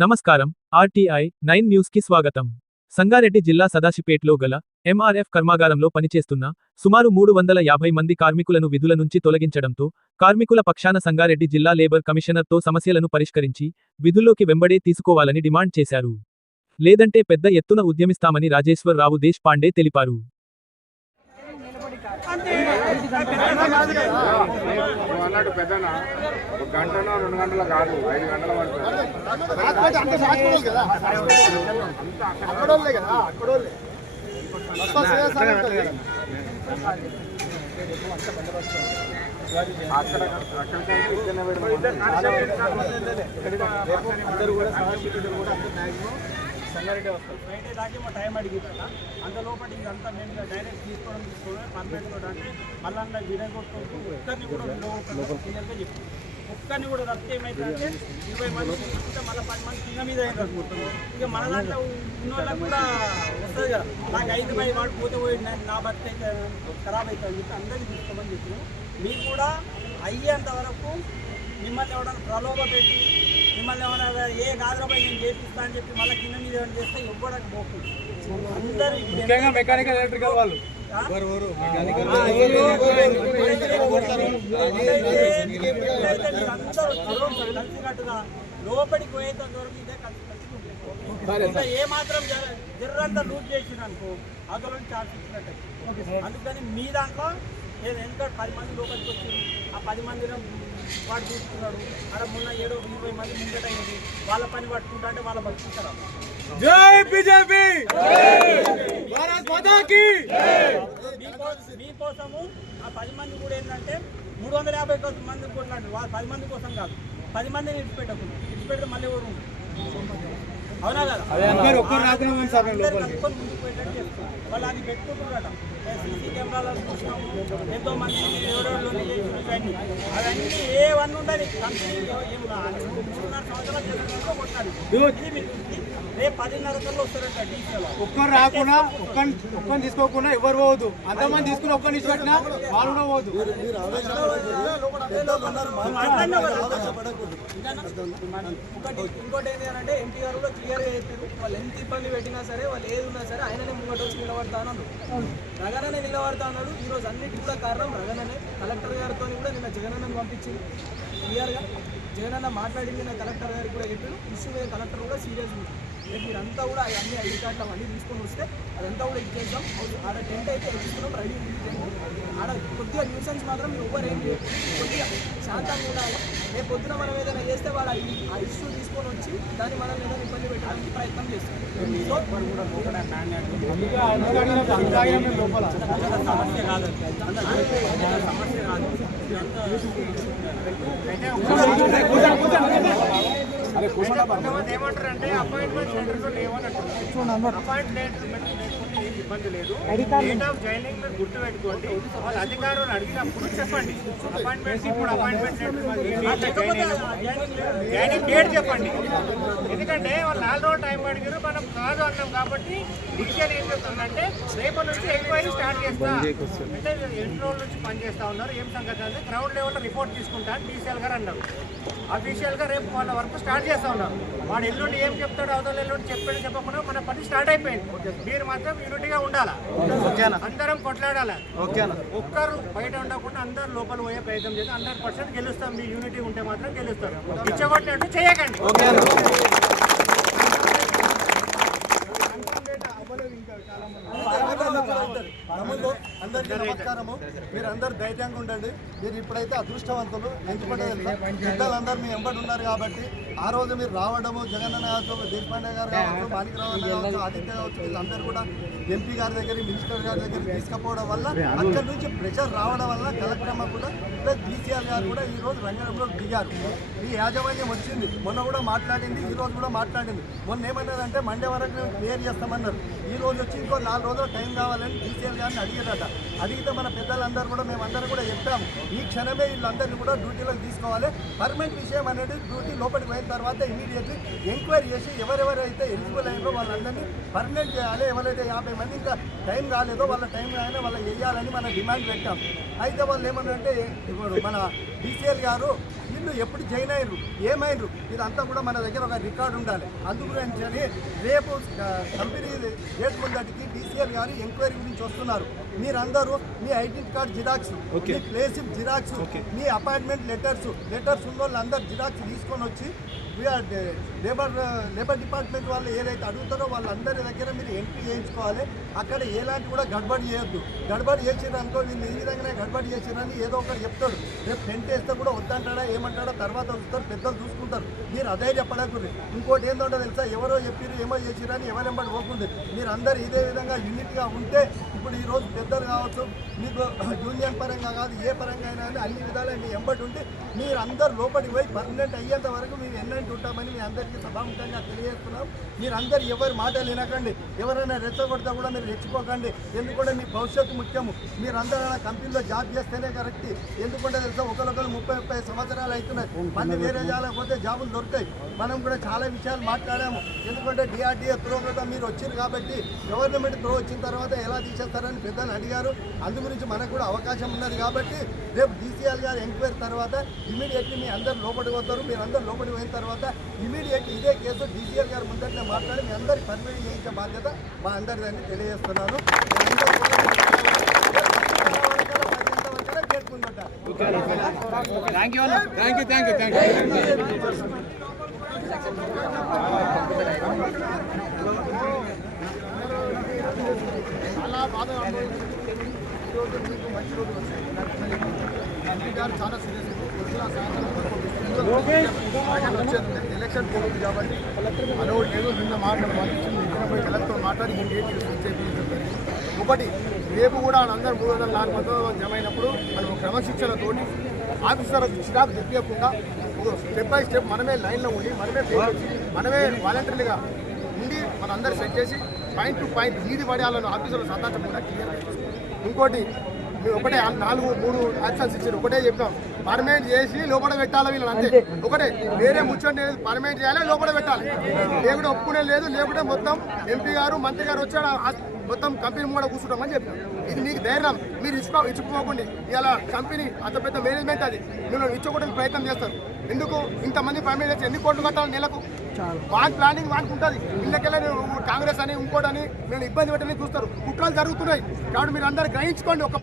నమస్కారం RTI nine న్యూస్కి స్వాగతం. సంగారెడ్డి జిల్లా సదాశిపేట్లో గల ఎంఆర్ఎఫ్ కర్మాగారంలో పనిచేస్తున్న సుమారు మూడు వందల యాభై మంది కార్మికులను విధుల నుంచి తొలగించడంతో కార్మికుల పక్షాన సంగారెడ్డి జిల్లా లేబర్ కమిషనర్తో సమస్యలను పరిష్కరించి విధుల్లోకి వెంబడే తీసుకోవాలని డిమాండ్ చేశారు. లేదంటే పెద్ద ఎత్తున ఉద్యమిస్తామని రాజేశ్వర్ రావు దేశ్ పాండే తెలిపారు. పెద్దనా గంటలో రెండు గంటలు కాదు ఐదు గంటల పడుతుంది. అక్కడ అక్కడికి ఇక్కడనే సంగారెడ్డి వస్తారు ఫ్రైడే దాకా మా టైం అడిగిరట అంత లోపల ఇదంతా మేము డైరెక్ట్ తీసుకోవడం తీసుకోవడం పర్మనెంట్ కూడా అంటే మళ్ళీ అందులో విడగొట్టుకుంటూ ఇద్దరిని కూడా క్లియర్గా చెప్పి ఒక్కరిని కూడా రద్దు ఏమైందంటే ఇరవై మంది మళ్ళీ పది మంది కింద మీద అయింది అనుకుంటున్నాం ఇక మన దాంట్లో ఉన్న వాళ్ళకి కూడా వస్తుంది కదా. నాకు ఐదు పై వాడు పోతే పోయి నా- నా బర్త్ అయితే ఖరాబ్ అవుతుంది అని చెప్పి అందరికీ తీసుకోమని చెప్పినాం. మీరు కూడా అయ్యేంత వరకు మిమ్మల్ని ఎవడన్నా ప్రలోభ పెట్టి మిమ్మల్ని ఏమైనా ఏ గాజులపై నేను చేపిస్తా అని చెప్పి మళ్ళీ కింద మీద ఏమైనా చేస్తే ఇవ్వడానికి పోతుంది అందరూ మెకానికల్ ఎలక్ట్రికల్ వాళ్ళు. లోపలికి పోయేంత వరకు ఇదే కలిసి కలిసి ఇంకా ఏ మాత్రం జర్రంతా లూజ్ చేసిన అనుకో అందులో ఛార్జ్ ఇచ్చినట్టు అందుకని మీ దాంట్లో నేను ఎంత పది మంది లోపలికి వచ్చారు ఆ పది మందిలో వాడు చూసుకున్నాడు అక్కడ మొన్న ఏడో ఇరవై మంది ముంగట అయింది వాళ్ళ పని పట్టుకుంటా అంటే వాళ్ళ పట్టుకుంటారు జై బీజేపీ! భారత్ కీ మీకోసం మీకోసము ఆ పది మంది కూడా ఏంటంటే మూడు వందల యాభై మంది కొట్లాడు వాళ్ళ పది మంది కోసం కాదు. పది మందిని ఇడిచిపెట్టకుండా ఇడిచిపెడితే మళ్ళీ ఎవరు. అవునా కదా. వాళ్ళు అది పెట్టుకుంటున్నారట సీసీ కెమెరాలను చూసినాము ఎంతో మంది ఇవన్నీ. అవన్నీ ఏవన్నీ ఉండాలి కంపెనీ ఏం మూడున్నర సంవత్సరాలు కొట్టాలి ఒక్కరు రాకుండా ఒక్కని ఒక్కని తీసుకోకుండా ఎవరు పోవద్దు. అంతమంది తీసుకుని ఒక్కరిని ఇచ్చి పెట్టినా వాళ్ళు కూడా పోవద్దు. ఇంకోటి ఏంటి అని అంటే ఎన్టీఆర్ కూడా క్లియర్గా చెప్పారు. వాళ్ళు ఎంత ఇబ్బంది పెట్టినా సరే వాళ్ళు ఏది ఉన్నా సరే ఆయననే ముంగట వచ్చి నిలబడతా అన్నాడు. రగననే నిలబడతా అన్నాడు. ఈ రోజు అన్నిటికి కూడా కారణం రగననే. కలెక్టర్ గారితో కూడా నిన్న జగనన్నను పంపించింది. క్లియర్గా. జగనన్న మాట్లాడింది నా కలెక్టర్ గారికి కూడా చెప్పారు ఇష్యూ కలెక్టర్ కూడా సీరియస్ ఉంది. మీరంతా కూడా అన్ని ఐడి కార్డులు అవన్నీ తీసుకొని వస్తే అదంతా కూడా ఇచ్చేద్దాం. ఆడ టెంట్ అయితే ఎక్కిస్తున్నాం రెడీ ఉంది టెంట్. ఆడ కొద్దిగా న్యూసెన్స్ మాత్రం మీరు ఎవరు ఏం. కొద్దిగా శాంతంగా ఉండాలి. రేపు పొద్దున మనం ఏదైనా చేస్తే వాళ్ళు ఆ ఇష్యూ తీసుకొని వచ్చి దాన్ని మనం ఏదైనా ఇబ్బంది పెట్టడానికి ప్రయత్నం సమస్య కాదు సమస్య కాదు కొంతమంది ఏమంటారంటే అపాయింట్మెంట్ లెటర్స్ లేవన్నట్టు అపాయింట్మెంట్ లేకపోతే ఏం ఇబ్బంది లేదు. డేట్ ఆఫ్ జాయినింగ్ మీరు గుర్తు పెట్టుకోండి వాళ్ళ అధికారులు అడిగినప్పుడు చెప్పండి. అపాయింట్మెంట్ ఇప్పుడు అపాయింట్మెంట్ జాయినింగ్ డేట్ చెప్పండి. ఎందుకంటే వాళ్ళు నాలుగు రోజులు టైం అడిగారు. మనం కాదు అన్నాం కాబట్టి డిసిషన్ ఏం చెప్తుందంటే రేపటి నుంచి ఎంక్వైరీ స్టార్ట్ చేస్తా. అంటే ఎన్ని రోజుల నుంచి పని చేస్తా ఉన్నారు. ఏం సంగతి అంటే గ్రౌండ్ లెవెల్లో రిపోర్ట్ తీసుకుంటా అని డీసీఎల్ గారు అన్నారు. అఫీషియల్గా రేపు వాళ్ళ వర్క్ స్టార్ట్ చేస్తా ఉన్నారు. వాడు ఎల్లుండి ఏం చెప్తాడు అవతల ఎల్లుండి చెప్పాడు చెప్పకుండా మన పని స్టార్ట్ అయిపోయింది. మీరు మాత్రం యూనిటీగా ఉండాలా? అందరం కొట్లాడాలి? ఒక్కరు బయట ఉండకుండా అందరు లోపల పోయే ప్రయత్నం చేసి హండ్రెడ్ పర్సెంట్ గెలుస్తాం. మీ యూనిటీ ఉంటే మాత్రం గెలుస్తారు ఇచ్చగొట్టినట్టు చేయకండి తమ్ముళ్ళు అందరికీ నమస్కారము. మీరు అందరు ధైర్యంగా ఉండండి. మీరు ఇప్పుడైతే అదృష్టవంతులు. ఎందుకంటే పెద్దలందరూ మీ ఎంబడి ఉన్నారు కాబట్టి ఆ రోజు మీరు రావడము జగనన్న కావచ్చు దేశపాండే గారు కావచ్చు మాణిక్రావు కావచ్చు ఆదిత్య కావచ్చు వీళ్ళందరూ కూడా ఎంపీ గారి దగ్గర మినిస్టర్ గారి దగ్గర తీసుకుపోవడం వల్ల అక్కడి నుంచి ప్రెషర్ రావడం వల్ల కలెక్టర్ అమ్మ కూడా డీసీఆర్ గారు కూడా ఈ రోజు రంగంలో దిగారు. ఈ యాజమాన్యం వచ్చింది. మొన్న కూడా మాట్లాడింది ఈ రోజు కూడా మాట్లాడింది. మొన్న ఏమన్నదంటే మండే వరకు క్లియర్ చేస్తామన్నారు. ఈ రోజు వచ్చి ఇంకో నాలుగు రోజులు టైం కావాలని డీసీఎల్ గారిని అడిగారట. అడిగితే మన పెద్దలందరూ కూడా మేమందరం కూడా చెప్పాము ఈ క్షణమే వీళ్ళందరినీ కూడా డ్యూటీలోకి తీసుకోవాలి. పర్మనెంట్ విషయం అనేది డ్యూటీ లోపలికి పోయిన తర్వాత ఇమీడియట్లీ ఎంక్వైరీ చేసి ఎవరెవరైతే ఎలిజిబుల్ అయ్యారో వాళ్ళందరినీ పర్మనెంట్ చేయాలి. ఎవరైతే యాభై మంది ఇంకా టైం కాలేదో వాళ్ళ టైం అయినా వాళ్ళకి వేయాలని మనం డిమాండ్ పెట్టాం. అయితే వాళ్ళు ఏమన్నారంటే ఇప్పుడు మన డీసీఎల్ గారు వీళ్ళు ఎప్పుడు జాయిన్ అయ్యారు ఏమైనరు ఇదంతా కూడా మన దగ్గర ఒక రికార్డు ఉండాలి. అందుగురించి రేపు కంపెనీ గేట్ ముందటికి డీసీఎల్ గారు ఎంక్వైరీ గురించి వస్తున్నారు. మీరందరూ మీ ఐడెంటి కార్డ్ జిరాక్స్ మీ ప్లేస్ జిరాక్స్ మీ అపాయింట్మెంట్ లెటర్స్ లెటర్స్ ఉన్న వాళ్ళందరూ జిరాక్స్ తీసుకొని వచ్చి లేబర్ లేబర్ డిపార్ట్మెంట్ వాళ్ళు ఏదైతే అడుగుతారో వాళ్ళందరి దగ్గర మీరు ఎంట్రీ చేయించుకోవాలి. అక్కడ ఎలాంటి కూడా గడబడి చేయొద్దు. గడబడి చేసిర్రు అనుకో వీళ్ళు ఈ విధంగానే గడబడి చేసిరని ఏదో ఒకటి చెప్తాడు. రేపు టెంట్ వేస్తే కూడా వద్దంటాడా ఏమంటాడా తర్వాత వస్తారు పెద్దలు చూసుకుంటారు. మీరు అదే చెప్పడకుర్రి ఇంకోటి ఏంటంటే తెలుసా ఎవరో చెప్పిర్రు ఏమో చేసిరని ఎవరెంబడి పోకుంది మీరు అందరు ఇదే విధంగా యూనిట్గా ఉంటే ఇప్పుడు ఈరోజు పెద్దలు కావచ్చు మీకు యూనియన్ పరంగా కాదు ఏ పరంగా అయినా కానీ అన్ని విధాలా మీ ఎంబడి ఉండి మీరు అందరు లోపలికి పోయి పర్మనెంట్ అయ్యేంత వరకు మేము ఎన్నంటి ఉంటామని మీ అందరికీ సభాముఖంగా తెలియజేస్తున్నాం. మీరు అందరు ఎవరి మాటలు వినకండి. ఎవరైనా రెచ్చగొడితే కూడా మీరు రెచ్చిపోకండి. ఎందుకంటే మీ భవిష్యత్తు ముఖ్యము. మీరు కంపెనీలో జాబ్ చేస్తేనే కరెక్ట్ ఎందుకంటే తెలుసా ఒకరికొకరు ముప్పై ముప్పై సంవత్సరాలు అవుతున్నాయి మళ్ళీ వేరే జాలకు పోతే జాబులు దొరుకుతాయి. మనం కూడా చాలా విషయాలు మాట్లాడాము. ఎందుకంటే డిఆర్డీఏ త్రో కూడా మీరు వచ్చారు కాబట్టి గవర్నమెంట్ త్రో వచ్చిన తర్వాత ఎలా తీసేస్తారని పెద్దలు అడిగారు. అందు గురించి మనకు కూడా అవకాశం ఉన్నది కాబట్టి రేపు డీసీఎల్ గారు ఎంక్వైరీ తర్వాత ఇమీడియట్లీ మీ అందరు లోపలికి పోతారు. మీరు అందరు లోపలికి పోయిన తర్వాత ఇమీడియట్లీ ఇదే కేసు డీసీఎల్ గారు ముందరనే మాట్లాడి మీ అందరికి పర్మిట్ చేయించే బాధ్యత మా అందరిదని తెలియజేస్తున్నాను. మంత్రి గారు చాలా సీరియస్ పొద్దున సాయంత్రం వరకు వచ్చేది ఎలక్షన్ పోతుంది కాబట్టి అదో ఏదో నిన్న మాట్లాడి పంపించింది నిన్న పోయి కలెక్టర్ మాట్లాడి ఈ డేట్ ఫిక్స్ చేయించారు ఒకటి రేపు కూడా అందరూ మూడు వందల నాలుగు వందల జమ అయినప్పుడు మనం క్రమశిక్షణతోటి ఆఫీసర్లకు చిరాకు తెప్పకుండా స్టెప్ బై స్టెప్ మనమే లైన్లో ఉండి మనమే మనమే వాలంటీర్లుగా ఉండి మనందరూ సెట్ చేసి పాయింట్ టు పాయింట్ ఈది పడేయాలని ఆఫీసులో సంతాచకుండా క్లియర్ ఇంకోటి మేము ఒకటే నాలుగు మూడు యాక్షన్స్ ఇచ్చారు. ఒకటే చెప్పాం. పర్మనెంట్ చేసి లోపల పెట్టాలి వీళ్ళని అంతే. ఒకటే వేరే ముచ్చండి పర్మనెంట్ చేయాలి లోపల పెట్టాలి. లేకుంటే ఒప్పుకునే లేదు. లేకుంటే మొత్తం ఎంపీ గారు మంత్రి గారు వచ్చాడు ఆ- మొత్తం కంపెనీ కూడా కూర్చుంటామని చెప్పాం ఇది మీకు ధైర్యం. మీరు ఇచ్చుకో ఇచ్చుకోకండి. ఇలా కంపెనీ అంత పెద్ద మేనేజ్మెంట్ అది. మీరు ఇచ్చుకోవడానికి ప్రయత్నం చేస్తారు. ఎందుకు? ఇంతమంది చేసి ఎన్ని కోట్లు కట్టాలి నెలకు? వాన్ ప్లానింగ్ వానికి ఉంటుంది. ఇళ్ళకెళ్ళి కాంగ్రెస్ అని ఇంకోటని నేను ఇబ్బంది పెట్టని చూస్తారు. కుట్రలు జరుగుతున్నాయి. కాబట్టి మీరు అందరు గ్రహించుకోండి. ఒక